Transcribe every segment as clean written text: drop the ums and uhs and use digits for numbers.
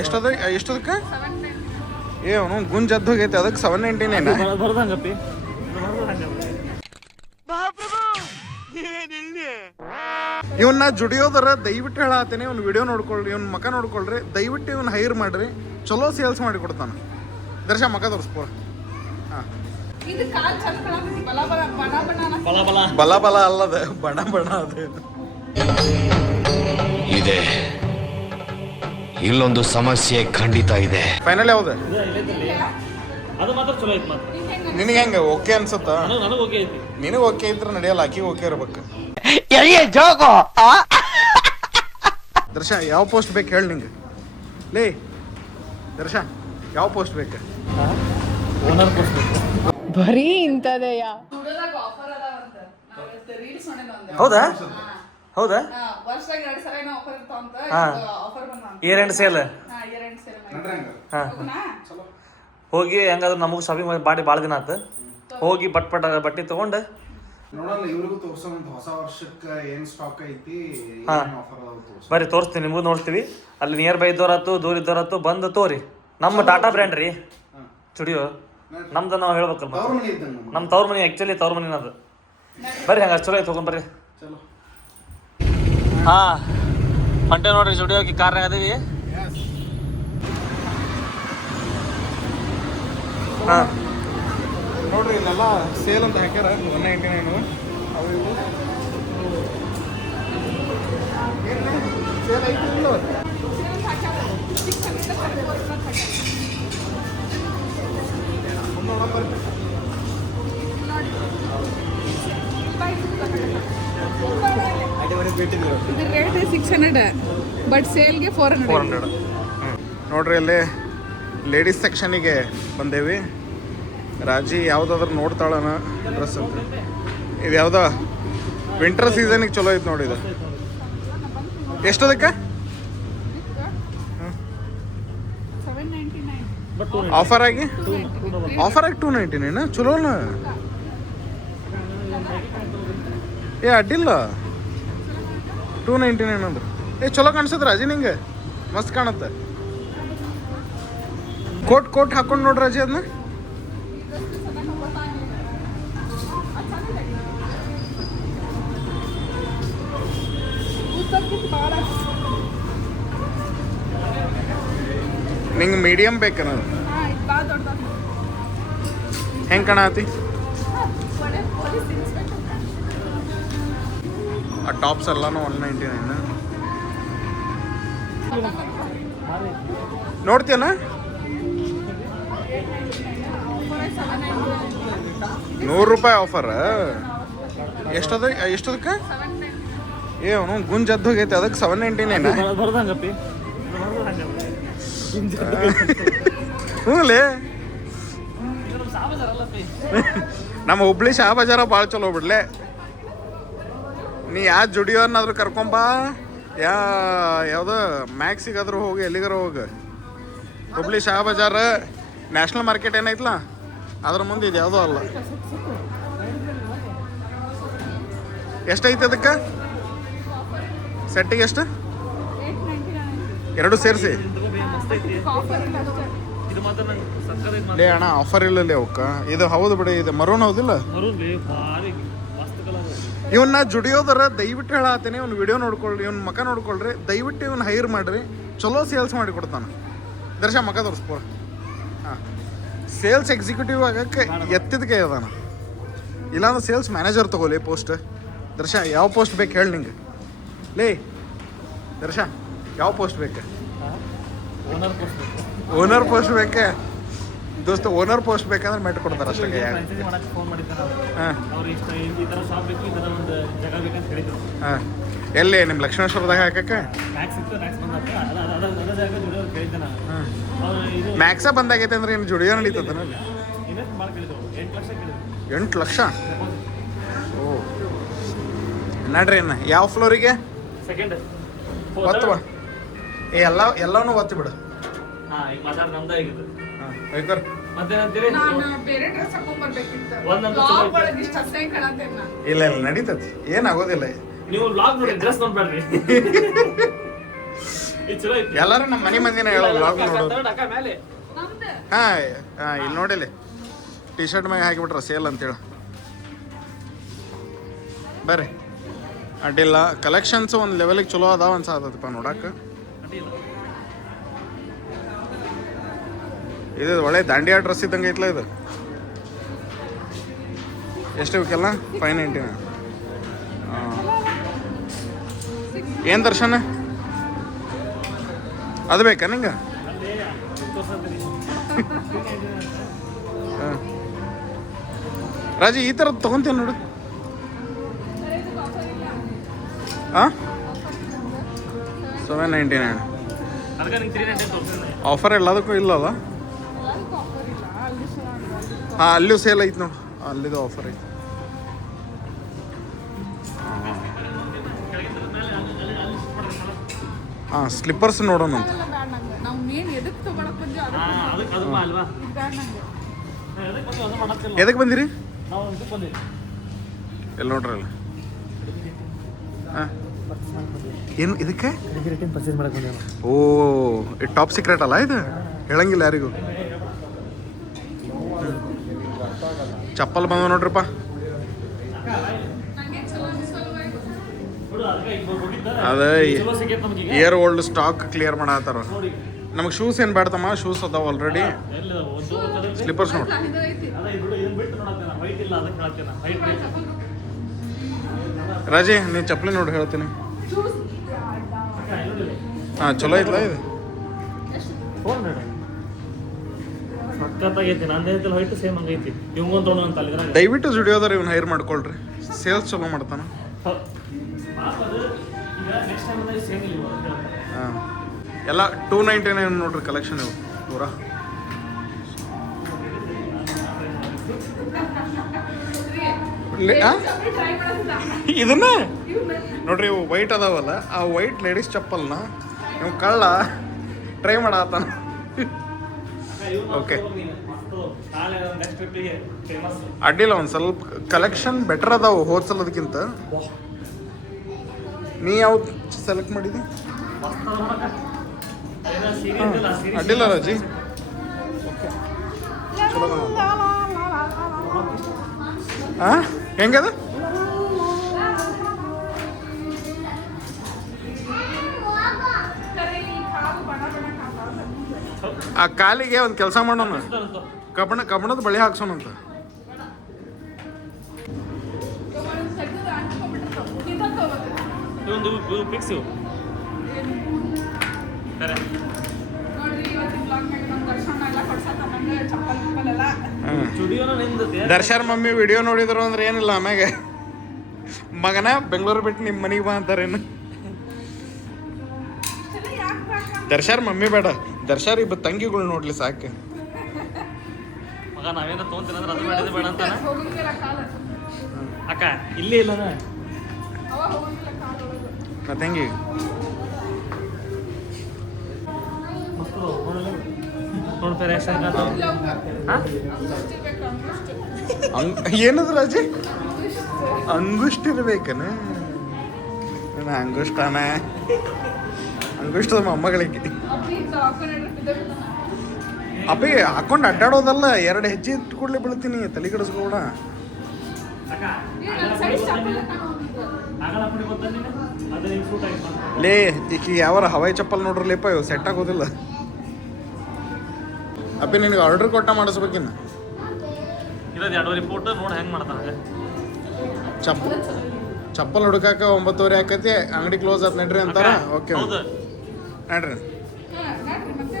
ಎಷ್ಟದಕ್ಕೆ ಏ ಅವನು ಗುಂಜ್ ಜದ್ದು ಹೋಗೈತೆ ಅದಕ್ಕೆ 799 ಬರ್ದಂಗಪ್ಪಿ ಇವನ್ನ ಜುಡಿಯೋದರ ದಯವಿಟ್ಟು ಹೇಳತ್ತೀನಿ ಇವ್ನ ವಿಡಿಯೋ ನೋಡ್ಕೊಳ್ರಿ ಇವ್ನ ಮಕ ನೋಡ್ಕೊಳ್ರಿ ದಯವಿಟ್ಟು ಇವ್ನ ಹೈರ್ ಮಾಡ್ರಿ ಚಲೋ ಸೇಲ್ಸ್ ಮಾಡಿ ಕೊಡ್ತಾನ ದರ್ಶ ಮಕ ತೋರಿಸ್ಪೋ ಹಾಂ ಬಲ ಬಲ ಅಲ್ಲದ ಬಣ ಬಣ ಅದು ಇದೆ ಇಲ್ಲೊಂದು ಸಮಸ್ಯೆ ಖಂಡಿತ ಇದೆ ಫೈನಲ್ ಯಾವ್ದು ಅದು ಮಾತ್ರ ಚಲೋ ಐತಿ ಮಾತ್ರ ನಿನಗೆ ಹೆಂಗ ಓಕೆ ಅನ್ಸುತ್ತ ನನಗೆ ಓಕೆ ಐತಿ ನಿನಗೆ ಓಕೆ ಇದ್ರೆ ನಡೆಯಲ್ಲ ಆಕಿಗೆ ಓಕೆ ಇರ್ಬೇಕು ದರ್ಶ ಯಾವ ಪೋಸ್ಟ್ ಬೇಕು ಹೇಳಿ ನಿಂಗೆ ಲೇ ದರ್ಶ ಯಾವ ಪೋಸ್ಟ್ ಬೇಕು ಓನರ್ ಪೋಸ್ಟ್ ಬರೀ ಇಂಥದೆಯಾ ಹೌದಾ ಹೌದಾ ವರ್ಷದಾಗ 2 ಸಲ ಆಫರ್ ಇರ್ತಾವಂತ ಆಫರ್ ಬಂದ year end sale year end sale ಹೋಗಿ ಹೆಂಗಾದ್ರು ನಮಗೂ ಶಾಪಿಂಗ್ ಮಾಡಿ ಭಾಳ ದಿನ ಆಯ್ತು ಹೋಗಿ ಬಟ್ಟೆ ತಗೊಂಡು ನೋಡಲ್ಲ ಇವ್ರಿಗೂ ತೋರ್ಸೋಣ ಹೊಸ ವರ್ಷಕ್ಕೆ ಏನು ಸ್ಟಾಕ್ ಐತಿ ಬರ್ರಿ ತೋರಿಸ್ತೀವಿ ನಿಮಗೂ ನೋಡ್ತೀವಿ ಅಲ್ಲಿ ನಿಯರ್ ಬೈ ಇದ್ದವರಾತು ದೂರ ಇದ್ದವರಾತು ಬಂದು ತೋರಿ ನಮ್ಮ ಟಾಟಾ ಬ್ರ್ಯಾಂಡ್ ರೀ ಸ್ಟುಡಿಯೋ ನಮ್ದು ನಾವು ಹೇಳ್ಬೇಕಲ್ಲ ನಮ್ಮ ತವ್ರ ಮನೆ ಆ್ಯಕ್ಚುಲಿ ತವ್ರ ಮನೆ ಅದು ಬರ್ರಿ ಹಂಗೆ ಚಲೋ ಐತೆ ತೊಗೊಂಡ್ ಬರ್ರಿ ಹಾಂ ಹೊಂಟೆ ನೋಡ್ರಿ ಸ್ಟುಡಿಯೋಗೆ ಕಾರ್ನಾಗ ಅದೀವಿ ಹಾಂ ನೋಡ್ರಿ ಇಲ್ಲೆಲ್ಲ ಸೇಲ್ ಅಂತ ಹಾಕ್ಯಾರ 199 ಅವು ಇವು ಸೇಲ್ ಐತಿ ಇಲ್ಲ ಇದು ರೇಟ್ 600 ಬಟ್ ಸೇಲ್ಗೆ 400 ನೋಡ್ರಿ ಅಲ್ಲಿ ಲೇಡೀಸ್ ಸೆಕ್ಷನಿಗೆ ಬಂದೇವಿ ರಾಜಿ ಯಾವುದಾದ್ರೂ ನೋಡ್ತಾಳನ ಡ್ರೆಸ್ ಅಂತ ಇದು ಯಾವುದೋ ವಿಂಟರ್ ಸೀಸನಿಗೆ ಚಲೋ ಐತೆ ನೋಡಿ ಇದು ಎಷ್ಟದಕ್ಕೆ ಆಫರ್ ಆಗಿ 299 ಚಲೋನ ಏ ಅಡ್ಡಿಲ್ಲ 299 ಅಂದ್ರೆ ಏ ಚಲೋ ಕಾಣಿಸತ್ ರಾಜಿ ನಿಂಗೆ ಮಸ್ತ್ ಕಾಣುತ್ತೆ ಕೋಟ್ ಹಾಕೊಂಡು ನೋಡ್ರಿ ರಾಜಿ ಅದನ್ನ ನಿಂಗೆ ಮೀಡಿಯಮ್ ಬೇಕನ ಹೆಂಗೆ ಕಾಣತಿ ಆ ಟಾಪ್ಸ್ ಎಲ್ಲಾನು 199 ನೋಡ್ತೀಯನ ₹100 ಆಫರ್ ಎಷ್ಟದಕ್ಕೆ ಏ ಅವನು ಗುಂಜ್ ಜದ್ದು ಹೋಗೈತೆ ಅದಕ್ಕೆ 799 ಬರ್ದಂಗಪ್ಪಿ ಹ್ಞೂಲೇ ನಮ್ಮ ಹುಬ್ಳಿ ಶಾ ಬಜಾರ ಭಾಳ ಚಲೋ ಬಿಡ್ಲೆ ನೀ ಯಾವ ಜುಡಿಯೋನಾದ್ರೂ ಕರ್ಕೊಂಬ ಯಾವುದೋ ಮ್ಯಾಕ್ಸಿಗಾದ್ರೂ ಹೋಗಿ ಎಲ್ಲಿಗಾರ ಹೋಗಿ ಹುಬ್ಳಿ ಶಾ ಬಜಾರ್ ನ್ಯಾಷನಲ್ ಮಾರ್ಕೆಟ್ ಏನೈತಲ್ಲ ಅದ್ರ ಮುಂದೆ ಇದು ಯಾವುದೋ ಅಲ್ಲ ಎಷ್ಟೈತೆ ಅದಕ್ಕೆ ಸೆಟ್ಟಿಗೆ ಎಷ್ಟು ಎರಡು ಸೇರಿಸಿ ಲೇ ಅಣ್ಣ ಆಫರ್ ಇಲ್ಲ ಅವಕ್ಕ ಇದು ಹೌದು ಬಿಡಿ ಇದು ಮರೂನ್ ಹೌದಿಲ್ಲ ಇವನ್ನ ಜುಡಿಯೋದರ ದಯವಿಟ್ಟು ಹೇಳತ್ತೀನಿ ಇವ್ನ ವಿಡಿಯೋ ನೋಡ್ಕೊಳ್ರಿ ಇವ್ನ ಮಕ ನೋಡ್ಕೊಳ್ರಿ ದಯವಿಟ್ಟು ಇವ್ನ ಹೈರ್ ಮಾಡ್ರಿ ಚಲೋ ಸೇಲ್ಸ್ ಮಾಡಿ ಕೊಡ್ತಾನ ದರ್ಶ ಮಕ ತೋರಿಸ್ಪೋ ಹಾಂ ಸೇಲ್ಸ್ ಎಕ್ಸಿಕ್ಯೂಟಿವ್ ಆಗಕ್ಕೆ ಎತ್ತಿದ ಕೈ ಅದಾನ ಇಲ್ಲಾಂದ್ರೆ ಸೇಲ್ಸ್ ಮ್ಯಾನೇಜರ್ ತಗೋಲಿ ಪೋಸ್ಟ್ ದರ್ಶ ಯಾವ ಪೋಸ್ಟ್ ಬೇಕು ಹೇಳಿ ನಿಂಗೆ ಲೇ ದರ್ಶ ಯಾವ ಪೋಸ್ಟ್ ಬೇಕು ಓನರ್ ಪೋಸ್ಟ್ ಬೇಕೆ ದೋಸ್ತ ಓನರ್ ಪೋಸ್ಟ್ ಬೇಕಂದ್ರೆ ಮೆಟ್ ಕೊಡ್ತಾರೆ ಅಷ್ಟೇ ಹಾಂ ಎಲ್ಲಿ ನಿಮ್ಮ ಲಕ್ಷ್ಮೇಶ್ವರದಾಗ ಹಾಕಕ್ಕೆ ಮ್ಯಾಕ್ಸ ಬಂದಾಗೈತೆ ಅಂದ್ರೆ ಏನು ಜುಡಿಯೋ ನಡೀತದ 8 ಲಕ್ಷ ಓ ನಡ್ರಿ ಅನ್ನ ಯಾವ ಫ್ಲೋರಿಗೆ ಒತ್ತುವ ಎಲ್ಲವೂ ಒತ್ತಿ ಬಿಡು ಇಲ್ಲ ನಡೀತತಿ ಏನಾಗೋದಿಲ್ಲ ಇದು ಚಲೋ ಐತಿ ಎಲ್ಲರೂ ನಮ್ಮ ಮನೆ ಮಂದಿನ ಹೇಳೋದು ವ್ಲಾಗ್ ನೋಡೋದು. ಅಕ್ಕ ಮೇಲೆ ನಮ್ದು ಹಾಂ ಇಲ್ಲಿ ನೋಡಿಲಿ ಟಿ ಶರ್ಟ್ ಮ್ಯಾಗ ಹಾಕಿಬಿಟ್ರ ಸೇಲ್ ಅಂತೇಳಿ. ಬರ್ರಿ ಅಡ್ಡಿಲ್ಲ, ಕಲೆಕ್ಷನ್ಸ್ ಒಂದು ಲೆವೆಲಿಗೆ ಚಲೋ ಅದಾವ ಅನ್ಸಾತಪ್ಪ ನೋಡಕ್ಕೆ. ಇದು ಒಳ್ಳೆ ದಾಂಡಿಯಾ ಡ್ರೆಸ್ ಇದ್ದಂಗೆ ಐತ್ಲ ಇದು. ಎಷ್ಟು ಬೇಕಲ್ಲ? 599. ಏನು ದರ್ಶನ ಅದು ಬೇಕಾ ನಿಂಗೆ? ಹಾಂ ರಾಜಿ ಈ ಥರದ್ದು ತೊಗೊಂತೀನಿ ನೋಡು. ಹಾಂ 799. ಅದಕ್ಕೆ ನಿಂಗೆ 390 ತೋರಿಸಿದ್ರೆ ಆಫರ್ ಎಲ್ಲದಕ್ಕೂ ಇಲ್ಲಲ್ಲ? ಹಾಂ ಅಲ್ಲಿಯೂ ಸೇಲ್ ಐತೆ ನೋಡು, ಅಲ್ಲಿದು ಆಫರ್ ಐತೆ. ಹಾಂ ಸ್ಲಿಪ್ಪರ್ಸ್ ನೋಡೋಣ ಅಂತ. ಅವೆಲ್ಲ ಬ್ಯಾಡ ನಂಗೆ. ನಾವು ಮೇನ್ ಎದಕ್ಕೆ ತಗೊಳಕ್ ಬಂದ್ವಿ ಅದಕ್ಕೆ ಅದು ಅಲ್ವಾ ಇದು ಬ್ಯಾಡ ನಂಗೆ. ಅದಕ್ಕೆ ಬಂದು ಹೊಸ ಮಾಡಕ್ತಿಲ್ಲ ಎದಕ್ಕೆ ಬಂದಿರಿ? ನಾವು ಇದಕ್ಕೆ ಬಂದಿವಿ ಎಲ್ಲಿ ನೋಡ್ರಿ ಅಲ್ಲಿ. ಹಾಂ ಏನು ಇದಕ್ಕೆ? ಪರ್ಚೇಸ್ ಮಾಡಕ್ಕೆ ಬಂದೇವೆ. ಓ ಇದು ಟಾಪ್ ಸೀಕ್ರೆಟ್ ಅಲ್ಲ ಇದು, ಹೇಳಂಗಿಲ್ಲ ಯಾರಿಗೂ. ಚಪ್ಪಲ್ ಬಂದ ನೋಡ್ರಿಪ್ಪ. ನಂಗೆ ಚಲೋ ಅನ್ಸಲ್ವಾ ಇದು? ಅದೇ ಚಲೋ ಸಿಗೈತೆ ನಮಗೆ ಇಯರ್ ಓಲ್ಡ್ ಸ್ಟಾಕ್ ಕ್ಲಿಯರ್ ಮಾಡತ್ತಾರ. ನಮಗೆ ಶೂಸ್ ಏನು ಬೇಡ್ತಮ್ಮ, ಶೂಸ್ ಅದಾವ ಆಲ್ರೆಡಿ. ಎಲ್ಲ ಒಂದು ಕಲರ್ ಸ್ಲಿಪ್ಪರ್ಸ್ ನೋಡಿ. ಇದು ಐತಿ. ಅದ ಇದು ಇದನ್ನ ಬಿಟ್ಟು ನೋಡತ್ತೇನೆ ವೈಟ್ ಇಲ್ಲ ಅದಕ್ಕೆ ಹೇಳ್ತೇನೆ ವೈಟ್ ಬೇಕು ರಾಜಿ ನೀನು ಚಪ್ಪಲಿ ನೋಡಿ ಹೇಳ್ತೀನಿ. Choose. ಹಾಂ ಚಲೋ ಐತ್ಲ ಇದು. 400 ಸಕ್ಕತ್ತಾಗೈತಿ. ನಂದು ಐತಿಲ್ಲ ವೈಟ್ ಸೇಮ್ ಹಂಗೈತಿ. ಇವಂಗೊಂದು ತೊಗೊಂಡು ಅಂತ ಅಲ್ಲಿದ್ರಾಗ ದಯವಿಟ್ಟು ಜುಡಿಯೋದಾರ ಇವ್ನ ಹೈರ್ ಮಾಡ್ಕೊಳ್ರಿ, ಸೇಲ್ಸ್ ಚಲೋ ಮಾಡ್ತಾನ. ಅದು ಈಗ ನೆಕ್ಸ್ಟ್ ಟೈಮ್ ಸೇಮ್ ಇಲ್ಲ ಹಾಂ ಎಲ್ಲ 299 ನೋಡ್ರಿ ಕಲೆಕ್ಷನ್ ಇವು ಪೂರಾ. ಟ್ರೈ ಮಾಡೋದಿಲ್ಲ. ಇದನ್ನ ಇವ್ನ ನೋಡ್ರಿ ಇವು ವೈಟ್ ಅದಾವಲ್ಲ, ಆ ವೈಟ್ ಲೇಡೀಸ್ ಚಪ್ಪಲ್ನ ಇವ್ ಕಳ್ಳ ಟ್ರೈ ಮಾಡತ್ತಾನ. ಓಕೆ ನಾಳೆ ನೆಕ್ಸ್ಟ್ ಟ್ರಿಪ್ಪಿಗೆ ಫೇಮಸ್ ಅಡ್ಡಿಲ್ಲ, ಒಂದು ಸ್ವಲ್ಪ ಕಲೆಕ್ಷನ್ ಬೆಟರ್ ಅದಾವು ಹೋದ್ಸಲದಕ್ಕಿಂತ. ನೀ ಯಾವ್ದು ಸೆಲೆಕ್ಟ್ ಮಾಡಿದಿ? ಅಡ್ಡಿಲ್ಲ ರಾಜಿ. ಓಕೆ ಚಲೋ ಹಾಂ ಹೆಂಗದ? ಕರೆ ಈ ಕಾಲು ಬಣ ಬಣ ಕಾಲ. ಆ ಕಾಲಿಗೆ ಒಂದು ಕೆಲಸ ಮಾಡೋಣ, ಕಬ್ಬಣದ ಬಳಿ ಹಾಕ್ಸೋಣಂತ. ತೆಗೆದು ಅಂಟ್ಕೊಂಡ್ಬಿಟ್ಟಿರ್ತಾವ. ಇದನ್ನ ತಗೋಬೇಕು. ಇವೊಂದು ಫಿಕ್ಸ್ ಇವು ಸರಿ ನೋಡ್ರಿ ಇವತ್ತಿನ ಬ್ಲಾಗ್ನಾಗ ನಮ್ಮ ದರ್ಶನ ಎಲ್ಲ ಕೊಡ್ಸತ್ತ ನಂಗೆ ಚಪ್ಪಲ್ ಗಿಪ್ಪಲ್ ಎಲ್ಲ. ಸ್ಟುಡಿಯೋನ ನಿಂದತೆ ದರ್ಶನ್ ಮಮ್ಮಿ ವಿಡಿಯೋ ನೋಡಿದ್ರು ಅಂದ್ರೆ ಏನಿಲ್ಲ, ಆಮ್ಯಾಗ ಮಗನ ಬೆಂಗಳೂರು ಬಿಟ್ಟು ನಿಮ್ಮ ಮನೆಗೆ ಬಾ ಅಂತಾರೇನು. ಇಷ್ಟೆಲ್ಲ ಯಾಕೆ ಬೇಕಾ? ದರ್ಶನ್ ಮಮ್ಮಿ ಬೇಡ, ದರ್ಶನ್ ಇಬ್ಬರು ತಂಗಿಗಳು ನೋಡ್ಲಿ ಸಾಕು. ಮಗ ನಾವೇನ ತೊಗೊಂತೀನಿ ಅಂದ್ರೆ ಅದು ಬೇಡ ಇದು ಬೇಡ ಅಂತಾನ. ಹೋಗಂಗಿಲ್ಲ ಕಾಲ. ಅಕ್ಕ ಇಲ್ಲೇ ಇಲ್ಲನ ಅವ ಹೋಗಂಗಿಲ್ಲ ಕಾಲ ಒಳಗೆ. ಮತ್ತೆ ಹೆಂಗೆ ಮಸ್ತ್ ನೋಡ್ತಾರೆ ಎಷ್ಟು ಇಲ್ಲ ಅವ್ಗ. ಹಾಂ ಅಂಗುಷ್ಟಿ ಬೇಕು, ಅಂಗುಷ್ಟಿ. ಏನದು ರಾಜಿ? ಅಂಗುಷ್ಟಿ. ಅಂಗುಷ್ಟ ಇರ್ಬೇಕನ? ಅಂಗುಷ್ಟಾನ ಅಂಗುಷ್ಟದ ಮೊಮ್ಮಗಳಿಗೆ ಅಪ್ಪಿ ಇಂತ ಹಾಕೊಂಡಿದ್ರೆ ಬಿದ್ದ. ಅಪ್ಪಿ ಹಾಕೊಂಡು ಅಡ್ಡಾಡೋದಲ್ಲ, 2 ಹೆಜ್ಜೆ ಇಟ್ಟು ಕೂಡಲೇ ಬೀಳ್ತೀನಿ, ತಲೆ ಕೆಡಿಸ್ಕೋಬೇಡ. ಅಕ್ಕ ನನ್ನ ಸೈಡ್ ಚಪ್ಪಲ್ ಹಾಕೊಂಡು ಆಗಲ ಪುಡಿ ಗೊತ್ತ ನೀನು ಅದು ನಿಂಗೆ ಸೂಟ್ ಆಗಿ ಲೇ ಈಕಿ ಯಾವಾರ ಹವಾಯಿ ಚಪ್ಪಲ್ ನೋಡ್ರಲಿಪ್ಪ, ಇವು ಸೆಟ್ ಆಗೋದಿಲ್ಲ. ಅಪ್ಪಿ ನಿನಗೆ ಆರ್ಡರ್ ಕೊಟ್ಟ ಮಾಡಿಸ್ಬೇಕಿನ್ನ. ಇರೋದು 2 ರಿಪೋರ್ಟ್ ನೋಡಿ ಹೆಂಗೆ ಮಾಡ್ತಾನೆ. ಚಪ್ಪಲ್ ಹುಡುಕಾಕ 9:30 ಆಕತಿ, ಅಂಗಡಿ ಕ್ಲೋಸ್ ಆತ್ ನಡ್ರಿ ಅಂತಾರ. ಓಕೆ ಹೌದು ನಡ್ರಿ. ನೋಡ್ರಿ ಮತ್ತೆ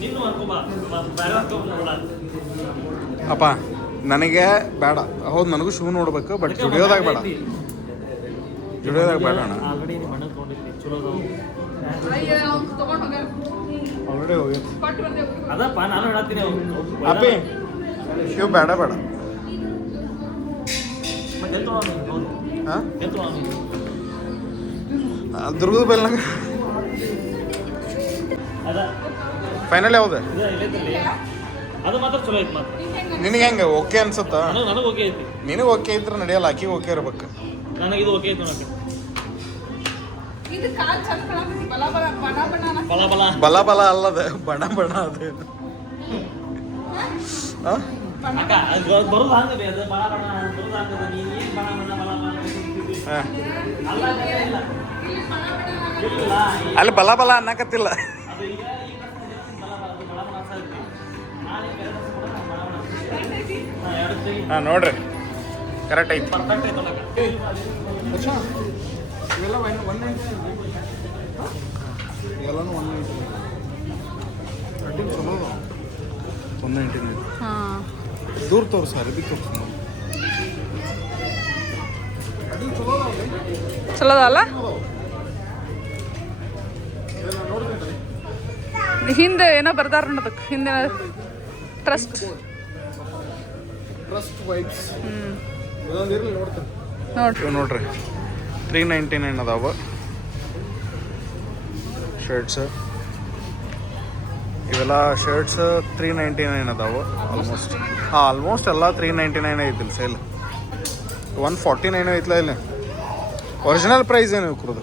ನೀನು ಅನ್ಕೋಬಾ ಬೇರೆ ಅನ್ಕೋಬೇಡ. ಅಪ್ಪ ನನಗೆ ಬೇಡ, ಹೌದು ನನಗೂ ಶೂ ನೋಡ್ಬೇಕು, ಬಟ್ ಜುಡಿಯೋದಾಗ ಬೇಡ, ಜುಡಿಯೋದಾಗ ಬೇಡ ಅಣ್ಣ. ಆಲ್ರೆಡಿ ನಿಮ್ಮ ಮನೆಗೆ ತೊಗೊಂಡಿದ್ವಿ ಚಲೋ ಅದಾವು. ಅಯ್ಯ ಅವ್ನು ತಗೊಂಡು ಹೋಗ್ಯಾರ. ಆಲ್ರೆಡಿ ಹೋಗಿತ್ತು. ಕೊಟ್ಟು ಬಂದೇವು. ಅದಪ್ಪ ನಾನು ಹೇಳತ್ತೀನಿ ಅಪ್ಪಿ ಇವು ಬೇಡ ಬೇಡ. ಮತ್ತೆ ಎಲ್ಲಿ ತೊಗೊಂಡು ಹೌದು ಹಾಂ ಎಲ್ಲಿ ತೊಗೊಂಡು ದುರ್ಗದ ಬೆಲ್ನಾಗ ಅದ ಫೈನಲ್ ಯಾವ್ದು? ಇದು ಇಲ್ಲೈತಲ್ಲಿ ಅದು ಮಾತ್ರ ಚಲೋ ಐತಿ ಮಾತ್ರ. ನಿನಗೆ ಹೆಂಗೆ ಓಕೆ ಅನ್ಸುತ್ತಾ? ನನಗೆ ಓಕೆ ಐತಿ. ನಿನಗೆ ಓಕೆ ಇದ್ರೆ ನಡೆಯಲ್ಲ, ಆಕಿಗೆ ಓಕೆ ಇರ್ಬೇಕು. ನನಗೆ ಇದು ಓಕೆ ಐತಿ ನೋಡಕ್ಕೆ. ಇದು ಕಾಲ್ ಚಂದ ಕಾಣತೈತಿ ಬಲ ಬಲ ಬಣ ಬಣ ಬಲ ಬಲ ಬಲ ಬಲ ಅಲ್ಲದ ಬಣ ಬಣ ಅದು ಅಕ್ಕ ಅದು ಬರೋದು ಹಂಗೆ ಬೇ ಅದು ಬಣ ಬಣ ಬರೋದು ಹಂಗದ ನೀನು ಏನು ಬಣ ಬಣ ಬಲ ಬಲ ಅಲ್ಲ ಇಲ್ಲ ಇಲ್ಲ ಅಲ್ಲಿ ಬಲ ಬಲ ಅನ್ನಕತ್ತಿಲ್ಲ ಅದು ಈಗ ಈ ಬಲ ಬಲ ಅದು ಬಲ ಬಲ ಅನ್ಸತ್ತೆ ನಾಳೆ ಬೇರೆ ಕೂಡ ಬಲ ಬಲ ಎರಡು ತೆಗಿ ಹಾಂ ನೋಡ್ರಿ ಕರೆಕ್ಟ್ ಐತಿ ಪರ್ಫೆಕ್ಟ್ ಐತಲ್ಲ ಇವೆಲ್ಲ 190 ಎಲ್ಲನೂ 190 ಅಡ್ಡಿಲ್ಲ ಚಲೋ ಅದಾವ 199 ಹಾಂ ದೂರ ತೋರಿಸ ಅರಬಿ ತೋರಿಸ ಅಡ್ಡಿಲ್ಲ ಚಲೋ ಅದಾವ ಚಲೋ ಅಲ್ಲ ಹಿಂದೆ ಏನೋ ಬರ್ದಾರ ನೋಡೋದಕ್ಕೆ ಹಿಂದೆ ಟ್ರಸ್ಟ್ ಟ್ರಸ್ಟ್ ವೈಬ್ಸ್ ಇದೊಂದು ಇರಲಿ ನೋಡ್ತೀನಿ ನೋಡ್ರಿ ಇವು ನೋಡ್ರಿ 399 ಅದಾವ ಶರ್ಟ್ಸ್ ಇವೆಲ್ಲ ಶರ್ಟ್ಸ್ 399 ಅದಾವ ಆಲ್ಮೋಸ್ಟ್ ಆಲ್ಮೋಸ್ಟ್ ಎಲ್ಲ 399 ಐತಿಲ್ಲ ಸೇಲ್ 149 ಐತಿಲ್ಲ ಇಲ್ಲಿ ಒರಿಜಿನಲ್ ಪ್ರೈಸ್ ಏನು ಇವ್ರದ್ದು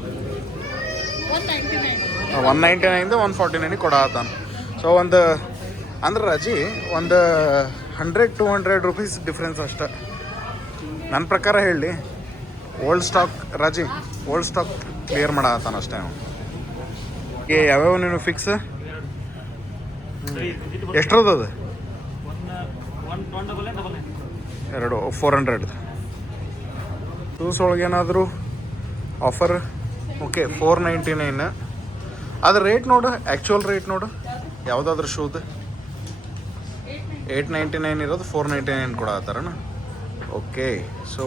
199 149 ಕೊಡತ್ತಾನ ಸೊ ಒಂದು ಅಂದ್ರೆ ರಜಿ ಒಂದು 100-200 ರುಪೀಸ್ ಡಿಫ್ರೆನ್ಸ್ ಅಷ್ಟೆ ನನ್ನ ಪ್ರಕಾರ ಹೇಳಿ ಓಲ್ಡ್ ಸ್ಟಾಕ್ ರಜಿ ಓಲ್ಡ್ ಸ್ಟಾಕ್ ಕ್ಲಿಯರ್ ಮಾಡತ್ತಾನ ಅಷ್ಟೇ ಅವನು ಯಾವ್ಯಾವ ನೀನು ಫಿಕ್ಸ್ ಎಷ್ಟರದ್ದು ಅದು ಎರಡು 400 ಶೂಸ್ ಒಳಗೇನಾದರೂ ಆಫರ್ ಓಕೆ 499 ಅದ್ರ ರೇಟ್ ನೋಡು ಆ್ಯಕ್ಚುಯಲ್ ರೇಟ್ ನೋಡು ಯಾವುದಾದ್ರೂ ಶೂದು 899 ಇರೋದು 499 ಕೊಡತ್ತಾರಣ ಓಕೆ ಸೊ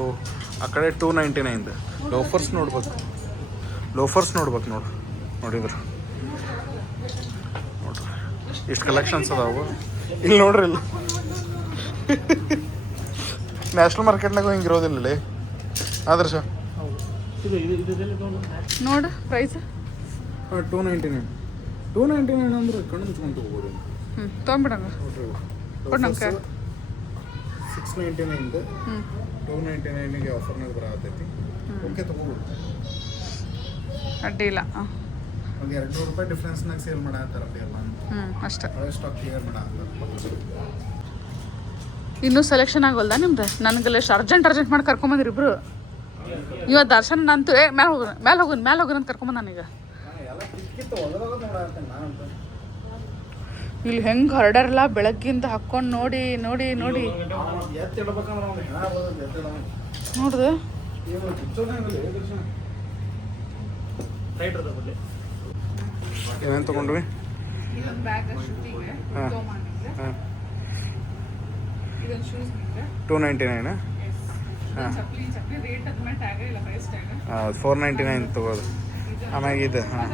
ಆ ಕಡೆ 299 ಲೋಫರ್ಸ್ ನೋಡ್ಬೇಕು ನೋಡ್ಬೇಕು ನೋಡಿದ್ರು ನೋಡ್ರಿ ಇಷ್ಟು ಕಲೆಕ್ಷನ್ಸ್ ಅದಾವು ಇಲ್ಲಿ ನೋಡ್ರಿ ಇಲ್ಲಿ ನ್ಯಾಷನಲ್ ಮಾರ್ಕೆಟ್ನಾಗ ಹಿಂಗೆ ಇರೋದಿಲ್ಲ ಆದರ್ಶ ನೋಡು ಪ್ರೈಸ್ 299 ಅಂದ್ರೆ ಕಣ್ಣು ಮುಚ್ಕೊಂಡು ಹೋಗ್ಬೋದು ತೊಗೊಂಬಿಡಂಗ ಕೊಡು ನಂಗೆ 699 299ಗೆ ಆಫರ್ನಾಗ ಬರತೈತಿ ಓಕೆ ತಗೋಬೋದು ಅಡ್ಡಿ ಇಲ್ಲ ಒಂದು 200 ರೂಪಾಯಿ ಡಿಫ್ರೆನ್ಸ್ನಾಗ ಸೇಲ್ ಮಾಡತ್ತಾರಲ್ಲ ಎಲ್ಲ ಅಷ್ಟೇ ಹಳೆ ಸ್ಟಾಕ್ ಕ್ಲಿಯರ್ ಮಾಡತ್ತಾರ ಇನ್ನೂ ಸೆಲೆಕ್ಷನ್ ಆಗೋಲ್ದ ನಿಮ್ದು ನನಗೆಲ್ಲ ಎಷ್ಟು ಅರ್ಜೆಂಟ್ ಮಾಡಿ ಕರ್ಕೊಂಬಂದ್ರಿ ಇಬ್ರು ಇವತ್ತು ದರ್ಶನ ನಂತು ಮೇಲೆ ಹೋಗೋಣ ಅಂತ ಕರ್ಕೊಂಬಂದ ನಾನೀಗ ಇಲ್ಲಿ ಹೆಂಗೆ ಹೊರಡಾರಲ್ಲ ಬೆಳಗ್ಗಿಂದ ಹಾಕ್ಕೊಂಡು ನೋಡಿ ನೋಡ್ದು ಏನೇನು ತೊಗೊಂಡ್ವಿ ಹಾಂ 299 ಹಾಂ 499 ತಗೋದು ಆಮ್ಯಾಗ ಇದೆ ಹಾಂ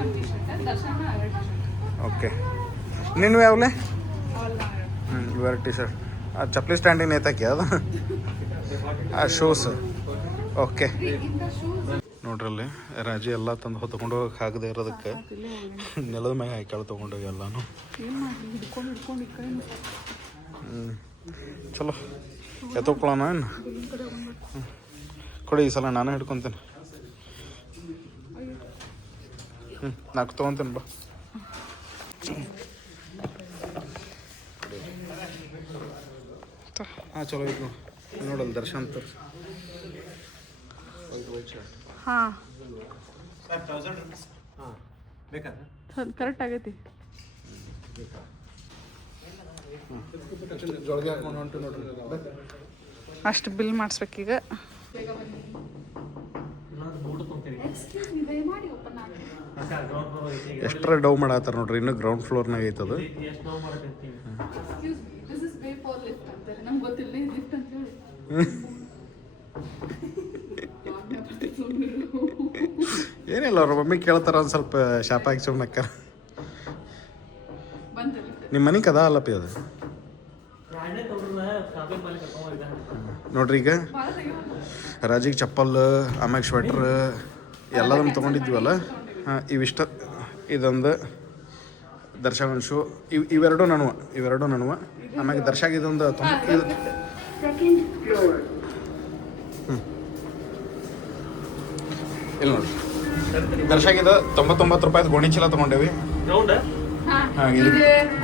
ಓಕೆ ನಿನ್ನ ಯಾವಲೆ ಇವಾಗ ಟಿ ಶರ್ಟ್ ಆ ಚಪ್ಪಲಿ ಸ್ಟ್ಯಾಂಡಿನ ಐತಕ್ಕೆ ಅದು ಆ ಶೂಸ್ ಓಕೆ ನೋಡ್ರಲ್ಲಿ ರಾಜಿ ಎಲ್ಲ ತಂದು ಹೊತ್ಕೊಂಡು ಹೋಗಕ್ಕೆ ಆಗದೆ ಇರೋದಕ್ಕೆ ನೆಲದ ಮ್ಯಾಗ ಹಾಕಿ ತೊಗೊಂಡೋಗಿ ಎಲ್ಲಾನು ಚಲೋ ಎತ್ತಕೊಳ್ಳೋಣ ಏನು ಕೊಡಿ ಈ ಸಲ ನಾನು ಹಿಡ್ಕೊತೀನಿ ನಾಲ್ಕು ತೊಗೊತೀನಿ ಬಾ ಹಾಂ ಚಲೋ ಐತೆ ನೋಡಲ್ಲ ದರ್ಶನ್ ತೋರಿಸಿ ಹಾಂ ಕರೆಕ್ಟ್ ಆಗೈತಿ ಜೊಳಗೆ ಹಾಕೊಂಡು ಹೊಂಟು ನೋಡ್ರಿ ಅಷ್ಟು ಬಿಲ್ ಮಾಡಿಸ್ಬೇಕೀಗ ಎಷ್ಟರ ಡೌ ಮಾಡತ್ತಾರ ನೋಡ್ರಿ ಇನ್ನೂ ಗ್ರೌಂಡ್ ಫ್ಲೋರ್ನಾಗ ಐತದು ಏನಿಲ್ಲ ಅವ್ರ ಮಮ್ಮಿ ಕೇಳ್ತಾರ ಒಂದು ಸ್ವಲ್ಪ ಶಾಪ ಹಾಕಿ ಸುಮ್ಮನಕ್ಕ ನಿಮ್ಮ ಮನೆ ಕದ ಅಲ್ಲಪ್ಪಿ ಅದು ನೋಡ್ರಿ ಈಗ ರಾಜಿಗೆ ಚಪ್ಪಲ್ ಆಮ್ಯಾಗ ಸ್ವೆಟ್ರ್ ಎಲ್ಲದನ್ನು ತೊಗೊಂಡಿದ್ವಲ್ಲ ಹಾಂ ಇವಿಷ್ಟ ಇದೊಂದು ದರ್ಶನ್ ಶೂ ಇವೆರಡು ನಡುವ ಆಮ್ಯಾಗ ದರ್ಶಾಗ ಇದೊಂದು ಇಲ್ಲಿ ನೋಡಿ ದರ್ಶಾಗಿದ 99 ರೂಪಾಯಿದು ಗೋಣಿ ಚೀಲ ತೊಗೊಂಡೇವಿ. ರೌಂಡ್ ಹಾಂ ಇದು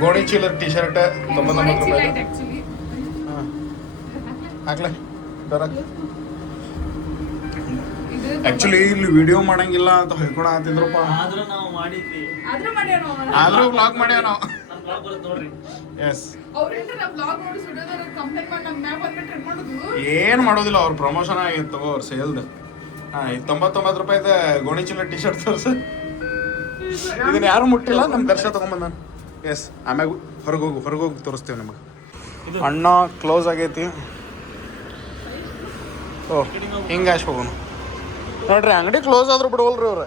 ಗೋಣಿ ಚೀಲ ಟಿ ಶರ್ಟ್ 99 ರೂಪಾಯಿ. ಹಾಂ ಹಾಕ್ಲೆ ಬರಕ್ಕೆ ಆ್ಯಕ್ಚುಲಿ ಇಲ್ಲಿ ವಿಡಿಯೋ ಮಾಡಂಗಿಲ್ಲ ಅಂತ ಹೇಳ್ಕೊಡ ಆತಿದ್ರಪ್ಪ. ಆದ್ರೂ ನಾವು ಮಾಡಿದ್ವಿ. ಆದ್ರೂ ವ್ಲಾಗ್ ಮಾಡ್ಯಾವ ನಾವು. ನಮ್ಮ ಬ್ಲಾಗ್ ಬರುತ್ತೆ ನೋಡ್ರಿ. ಎಸ್ ಏನು ಮಾಡೋದಿಲ್ಲ, ಅವ್ರ ಪ್ರಮೋಷನ್ ಆಗಿತ್ತು ಅವ್ರ ಸೇಲ್ದು. ಹಾಂ ಈಗ 99 ರೂಪಾಯಿದ ಗೋಣಿ ಚೀಲ ಟಿ ಶರ್ಟ್ ತೋರ್ಸು. ಇದನ್ನ ಯಾರು ಮುಟ್ಟಿಲ್ಲ, ನಮ್ಮ ದರ್ಶ ತೊಗೊಂಬಂದ. ಎಸ್ ಆಮ್ಯಾಗ ಹೊರಗೋಗಿ ತೋರಿಸ್ತೇವೆ ನಿಮಗೆ. ಅಣ್ಣ ಕ್ಲೋಸ್ ಆಗೈತಿ. ಓ ಹಿಂಗೆ ಆಶ್ ಹೋಗೋಣ ನೋಡ್ರಿ, ಅಂಗಡಿ ಕ್ಲೋಸ್ ಆದ್ರೂ ಬಿಡವಲ್ರಿ ಅವ್ರು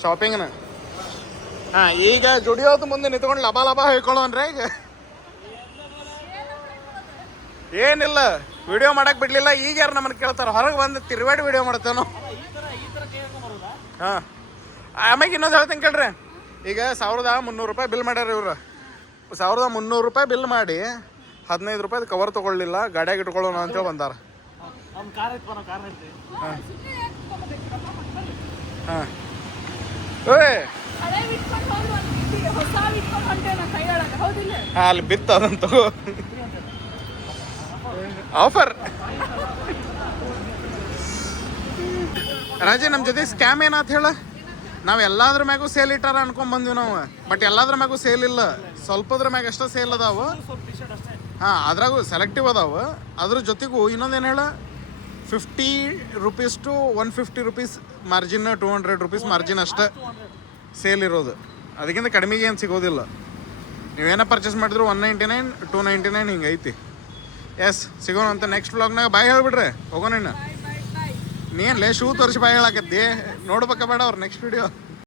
ಶಾಪಿಂಗ್ನ. ಹಾಂ ಈಗ ಜುಡಿಯೋದು ಮುಂದೆ ನಿಂತ್ಕೊಂಡು ಲಬ ಹೇಳ್ಕೊಳ್ಳೋನ್ರಿ. ಈಗ ಏನಿಲ್ಲ, ವಿಡಿಯೋ ಮಾಡಕ್ ಬಿಡ್ಲಿಲ್ಲ. ಈಗ ಯಾರು ನಮ್ಮನ್ನು ಕೇಳ್ತಾರೆ, ಹೊರಗೆ ಬಂದು ತಿರುವಾಡಿ ವಿಡಿಯೋ ಮಾಡ್ತೇನೋ. ಹಾಂ ಆಮ್ಯಾಗ ಇನ್ನೊಂದು ಹೇಳ್ತೀನಿ ಕೇಳ್ರಿ. ಈಗ 1300 ರೂಪಾಯಿ ಬಿಲ್ ಮಾಡ್ಯಾರ ಇವ್ರು. 1300 ರೂಪಾಯಿ ಬಿಲ್ ಮಾಡಿ 15 ರೂಪಾಯಿದು ಕವರ್ ತೊಗೊಳ್ಳಿಲ್ಲ, ಗಾಡಿಯಾಗ ಇಟ್ಕೊಳ್ಳೋಣ ಅಂತೇಳಿ ಬಂದಾರ. ಹಾಂ ಹಾಂ ಓಯ್ ಅಲ್ಲಿ ಬಿತ್ತು ಅದನ್ನು ತಗೋ ಆಫರ್. ರಾಜೇ ನಮ್ಮ ಜೊತೆ ಸ್ಕ್ಯಾಮ್ ಏನಾತ ಹೇಳ. ನಾವು ಎಲ್ಲಾದ್ರ ಮ್ಯಾಗೂ ಸೇಲ್ ಇಟ್ಟಾರ ಅನ್ಕೊಂಡ್ ನಾವು, ಬಟ್ ಎಲ್ಲಾದ್ರ ಮ್ಯಾಗೂ ಸೇಲ್ ಇಲ್ಲ, ಸ್ವಲ್ಪದ್ರ ಮ್ಯಾಗ ಅಷ್ಟೇ ಸೇಲ್ ಅದಾವ. ಹಾಂ ಅದ್ರಾಗೂ ಸೆಲೆಕ್ಟಿವ್ ಅದಾವ. ಅದ್ರ ಜೊತೆಗೂ ಇನ್ನೊಂದೇನು ಹೇಳ, 50 rupees to 150 rupees margin, 200 rupees margin ಅಷ್ಟೇ ಸೇಲ್ ಇರೋದು. ಅದಕ್ಕಿಂತ ಕಡಿಮೆಗೆ ಏನು ಸಿಗೋದಿಲ್ಲ. ನೀವೇನೋ ಪರ್ಚೇಸ್ ಮಾಡಿದ್ರು 199, 299 ಹಿಂಗೆ ಐತಿ. ಎಸ್ ಸಿಗೋಣ ಅಂತ ನೆಕ್ಸ್ಟ್ ವ್ಲಾಗ್ನಾಗ. ಬಾಯ್ ಹೇಳ್ಬಿಡ್ರಿ, ಹೋಗೋಣ. ನೀನು ಶೂ ತೋರಿಸಿ ಬಾಯ್ ಹೇಳಾಕತ್ತಿ, ನೋಡ್ಬೇಕ ಬೇಡ ಅವ್ರು ನೆಕ್ಸ್ಟ್ ವಿಡಿಯೋ.